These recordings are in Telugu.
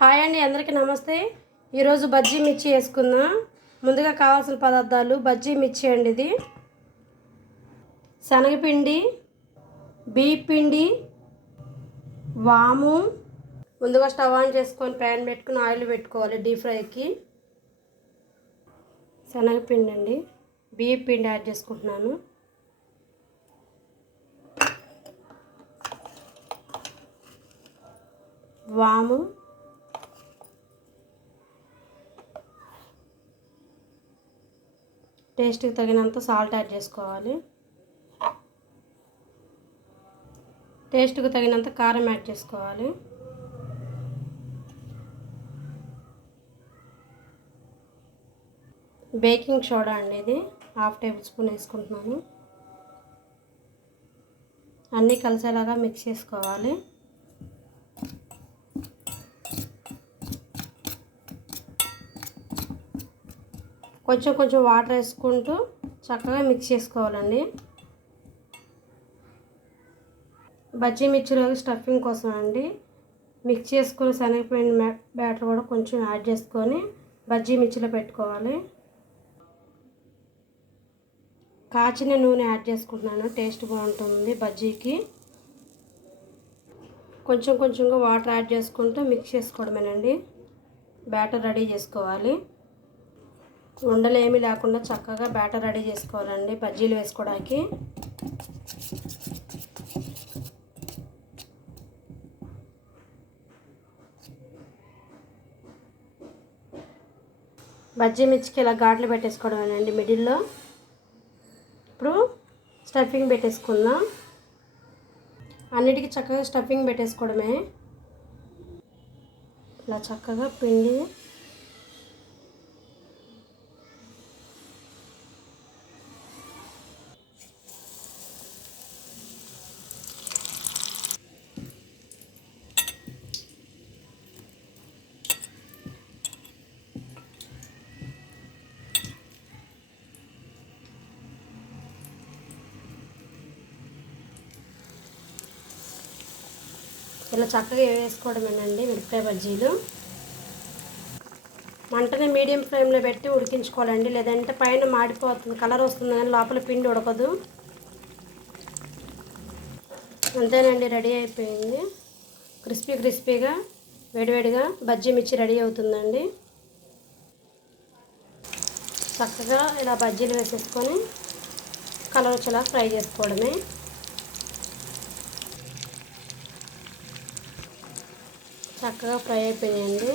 హాయ్ అండి, అందరికీ నమస్తే. ఈరోజు బజ్జీ మిర్చి వేసుకుందాం. ముందుగా కావాల్సిన పదార్థాలు బజ్జీ మిర్చి అండి. ఇది శనగపిండి, బియ్యం పిండి, వాము. ముందుగా స్టవ్ ఆన్ చేసుకొని ప్యాన్ పెట్టుకుని ఆయిల్ పెట్టుకోవాలి డీప్ ఫ్రైకి. శనగపిండి అండి, బియ్యం పిండి యాడ్ చేసుకుంటున్నాను. వాము, టేస్ట్కి తగినంత సాల్ట్ యాడ్ చేసుకోవాలి. టేస్ట్కి తగినంత కారం యాడ్ చేసుకోవాలి. బేకింగ్ సోడా అండి, ఇది 1/2 టేబుల్ స్పూన్ వేసుకుంటున్నాను. అన్నీ కలిసేలాగా మిక్స్ చేసుకోవాలి. కొంచెం కొంచెం వాటర్ వేసుకుంటూ చక్కగా మిక్స్ చేసుకోవాలండి. బజ్జీ మిర్చిలోకి స్టఫింగ్ కోసం అండి మిక్స్ చేసుకుని శనగపిండి బ్యాటర్ కూడా కొంచెం యాడ్ చేసుకొని బజ్జీ మిర్చిలో పెట్టుకోవాలి. కాచిన నూనె యాడ్ చేసుకుంటున్నాను, టేస్ట్ బాగుంటుంది బజ్జీకి. కొంచెం కొంచెంగా వాటర్ యాడ్ చేసుకుంటూ మిక్స్ చేసుకోవడమేనండి. బ్యాటర్ రెడీ చేసుకోవాలి. ఉండలు ఏమీ లేకుండా చక్కగా బ్యాటర్ రెడీ చేసుకోవాలండి బజ్జీలు వేసుకోవడానికి. బజ్జీ మిర్చికి ఇలా ఘాట్లు పెట్టేసుకోవడమేనండి మిడిల్లో. ఇప్పుడు స్టఫింగ్ పెట్టేసుకుందాం. అన్నిటికీ చక్కగా స్టఫింగ్ పెట్టేసుకోవడమే. ఇలా చక్కగా పిండి ఇలా చక్కగా వేసుకోవడమేనండి మిరపకాయ బజ్జీలు. మంటని మీడియం ఫ్లేమ్లో పెట్టి ఉడికించుకోవాలండి, లేదంటే పైన మాడిపోతుంది, కలర్ వస్తుంది కానీ లోపల పిండి ఉడకదు. అంతేనండి, రెడీ అయిపోయింది. క్రిస్పీగా వేడివేడిగా బజ్జీ మిర్చి రెడీ అవుతుందండి. చక్కగా ఇలా బజ్జీలు వేసేసుకొని కలర్ వచ్చేలా ఫ్రై చేసుకోవడమే. చక్కగా ఫ్రై అయిపోయాయండి.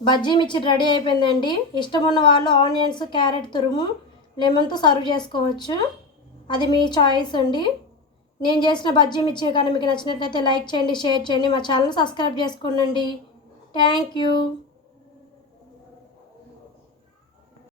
బజ్జీ మిర్చి రెడీ అయిపోయిందండి. ఇష్టం ఉన్న వాళ్ళు ఆనియన్స్, క్యారెట్ తురుము, లెమన్తో సర్వ్ చేసుకోవచ్చు. అది మీ చాయిస్ అండి. నేను చేసిన బజ్జీ మిర్చి కానీ మీకు నచ్చినట్లయితే లైక్ చేయండి, షేర్ చేయండి, మా ఛానల్ సబ్స్క్రైబ్ చేసుకోండి. Thank you.